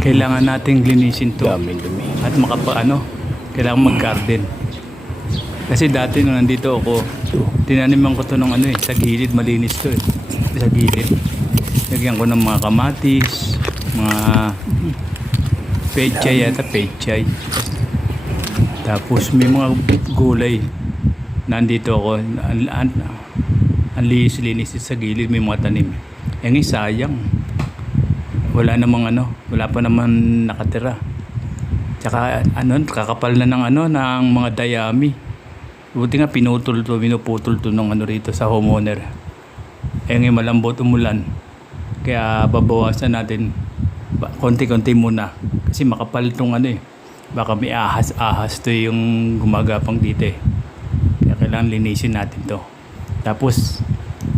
Kailangan nating linisin to Daming dumi. at kailangan mag-garden. Kasi dati nung nandito ako, tinaniman ko to ng sa gilid, malinis to eh. Sa gilid. Lagyan ko ng mga kamatis, mga pechay. Tapos may mga gulay. Nandito ako, ang linis sa gilid, may mga tanim. Yung sayang. Wala pa naman nakatira. Tsaka kakapal na ng mga dayami. Buti nga pinuputol to ng rito sa homeowner. Ngayon malambot umulan. Kaya babawasan natin konti-konti muna. Kasi makapal tong baka may ahas to yung gumagapang dito eh. Kaya kailangan linisin natin to. Tapos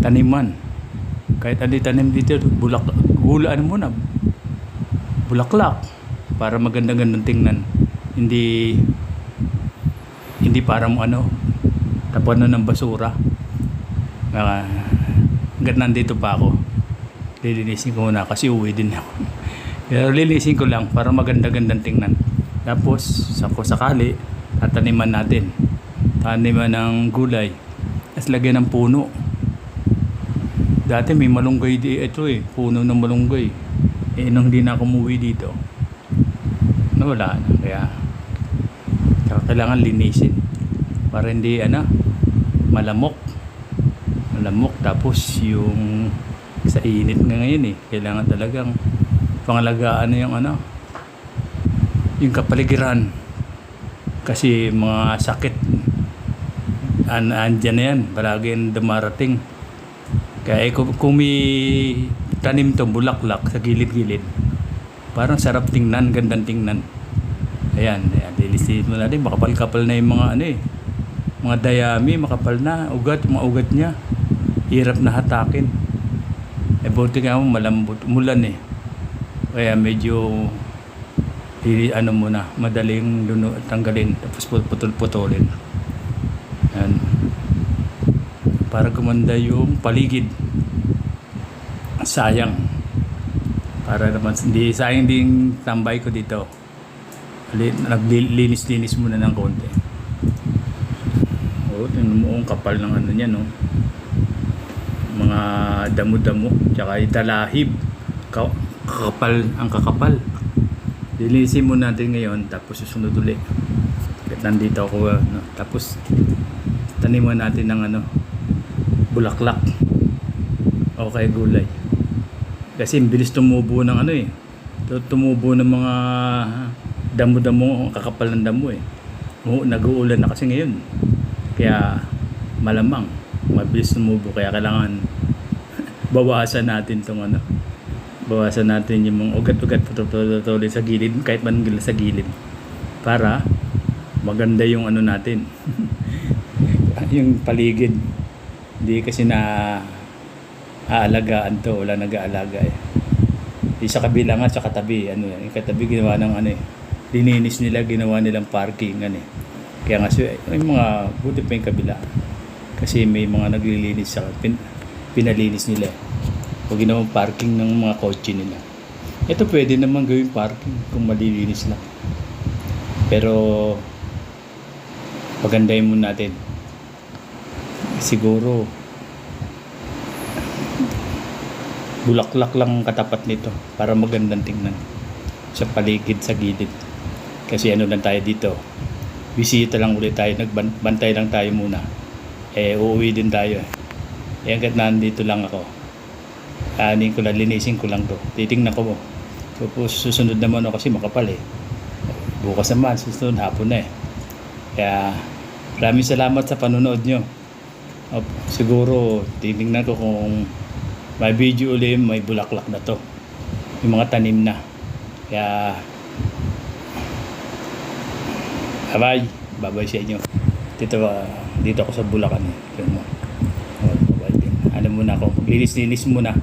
taniman. Kahit tanim dito, bulaklak para maganda-gandang tingnan. Hindi parang tapunan ng basura. Hanggat nandito pa ako, lilinisin ko muna kasi uwi din ako. Pero lilinisin ko lang para maganda-gandang tingnan. Tapos sakali tataniman natin, taniman ng gulay, as lagyan ng puno. Dati may malunggay puno ng malunggay. Nung hindi na ako umuwi dito, nawala na. Kaya kailangan linisin para hindi malamok. Tapos yung sa init ngayon kailangan talagang pangalagaan yung kapaligiran, kasi mga sakit andyan na yan, palagi dumarating. Kaya kung may tanim to bulaklak sa gilid-gilid, parang sarap tingnan, gandang tingnan. Ayan, lilisin mo natin. Makapal-kapal na yung mga dayami, makapal na mga ugat niya, hirap na hatakin. Buti nga malambot umulan kaya medyo muna, madaling tanggalin, tapos putol-putulin. Ayan, para gumanda yung paligid. Sayang, para naman hindi sayang din tambay ko dito. Naglinis muna ng konti. Tingnan mo ang kapal ng niya, no? Mga damo-damo, tsaka italahib. Kakapal. Linisin mo natin ngayon, tapos susunod ulit. Nandito ako, tapos taniman natin ng bulaklak o kaya gulay. Kasi bilis tumubo ng tumubo ng mga damo-damo, kakapal ng damo nag-uulan na kasi ngayon. Kaya malamang mabilis tumubo, kaya kailangan bawasan natin yung mga ugat-ugat patuloy sa gilid, kahit man sa gilid, para maganda yung natin. Yung paligid, hindi kasi na aalagaan to, wala nag-aalaga sa kabila nga, sa katabi yung katabi ginawa ng lininis nila, ginawa nilang parking kaya nga may mga buti pa yung kabila, kasi may mga naglilinis sa pinalinis nila o ginawang parking ng mga kotse nila. Ito pwede naman gawing parking kung malilinis lang, pero pagandahin muna natin. Siguro bulaklak lang katapat nito para magandang tingnan sa paligid, sa gilid. Kasi lang tayo dito, bisita lang ulit tayo, nagbantay lang tayo muna, uuwi din tayo hanggat nandito lang ako. Linisin ko lang to, titingnan ko mo. Tapos susunod naman kasi makapal bukas naman, susunod hapon na Kaya maraming salamat sa panonood nyo. Siguro titingnan ko kung may video ulit, may bulaklak na to, yung mga tanim na. Kaya bye sa inyo. Dito ako sa Bulacan bye muna ako, linis muna.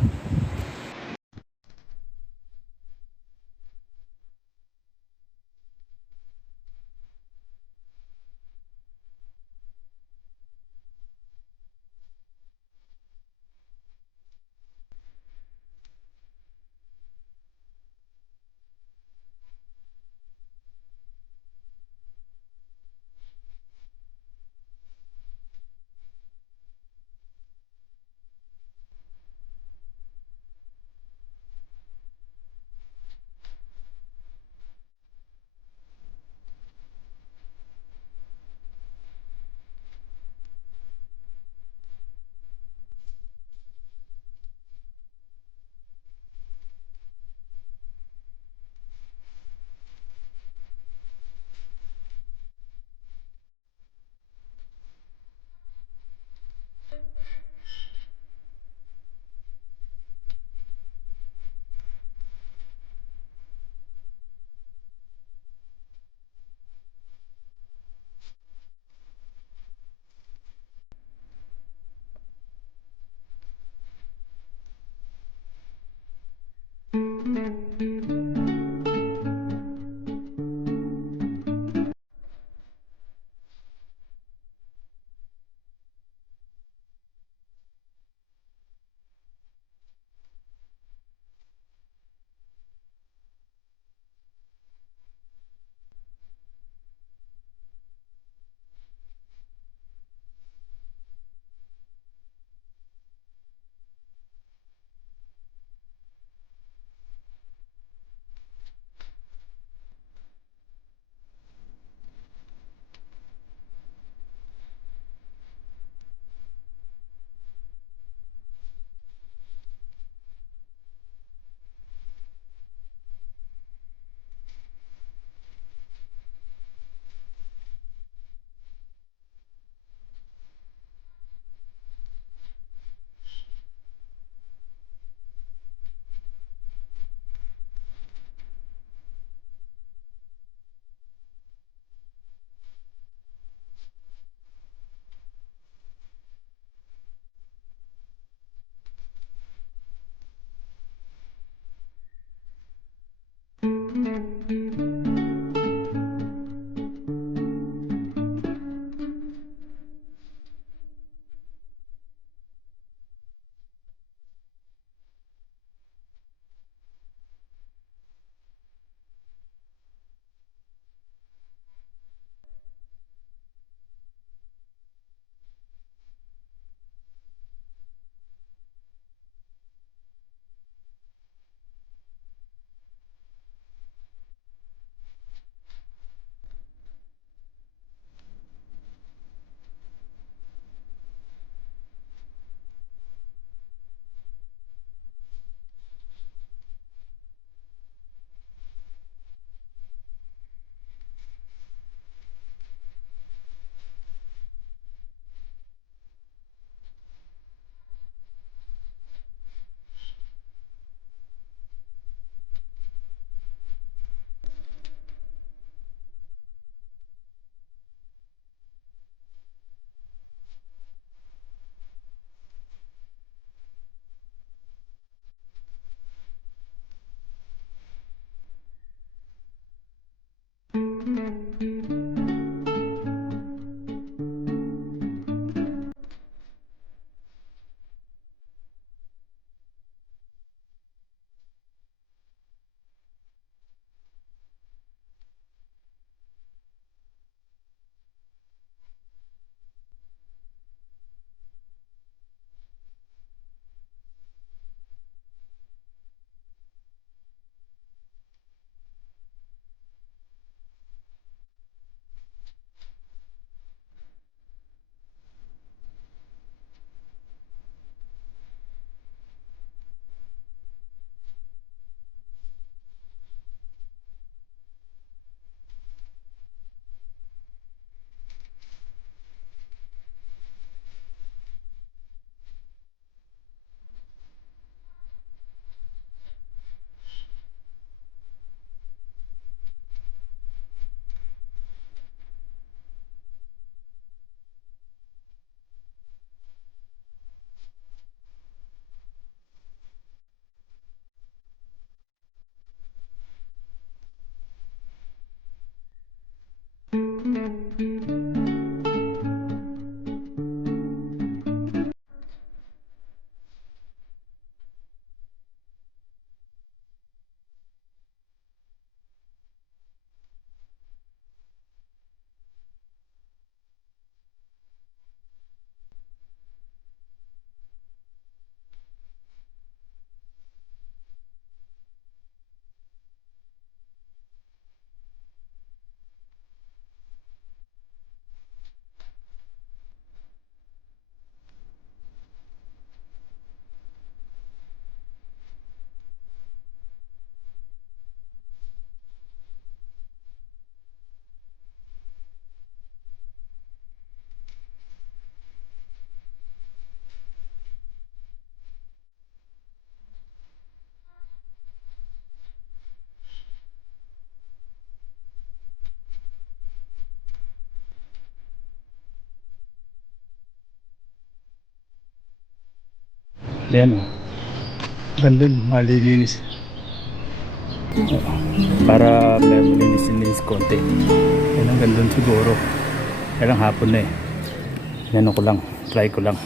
Ayan o. Gandun, malilinis. Para may malinis konti. Yan ang gandun siguro. Kaya lang hapon na eh. Yan ko lang. Try ko lang.